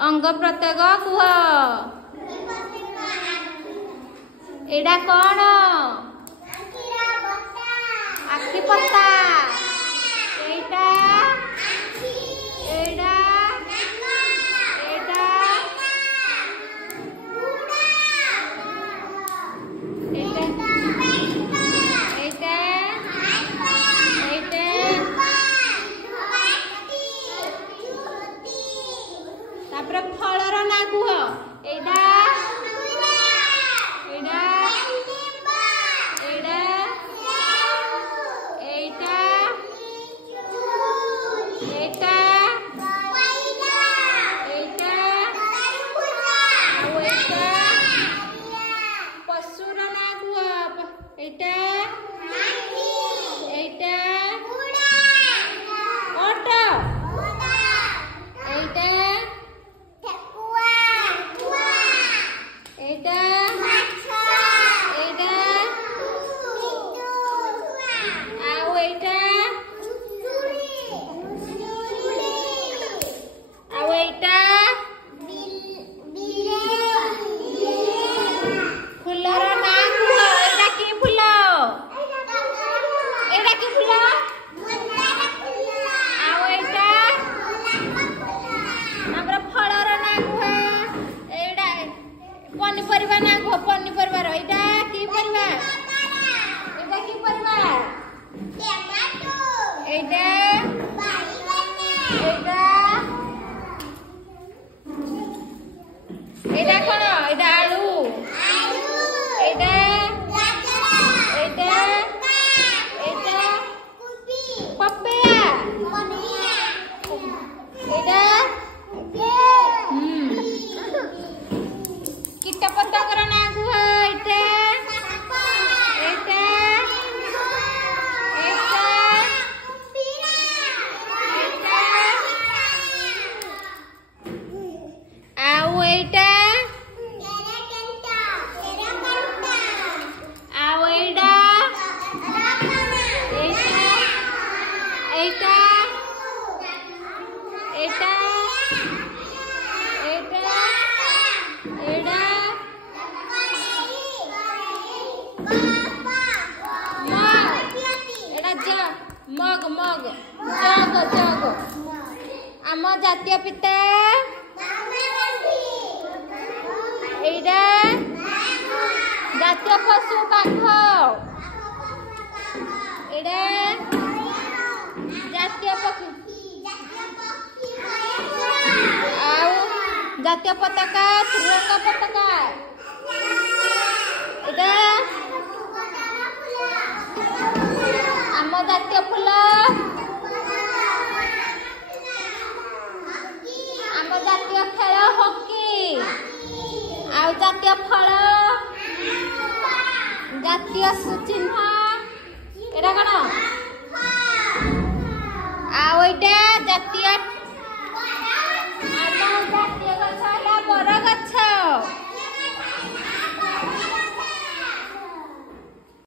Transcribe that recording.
अंग प्रत्यंग कुह एडा कौन आखि पता एटा एडा एटा फलर ना कुह एडा एडा एडा एटा एटा एटा एटा पशुर ना कुह एटा एटा ओट एटा पनीपरिया ना कह पनीपरिया एटा की परिवा एटा की परिवा एटा एटा एटा कोन एटा आलू एटा एटा एटा पपैया एटा कीट पतंगर ना कुह एटा एटा एटा एटा आउ एटा आउ एटा एटा एटा एटा एटा मग मग जग जग आम जातीय पिता एटा जातीय पशु बाघ एटा जातीय पक्षी आउ जातीय पताका त्रिरंगा पताका एटा आम जातीय फूल आम जातीय खेल हॉकी आउ जातीय फल जातीय चिन्ह एटा कौन आउ एटा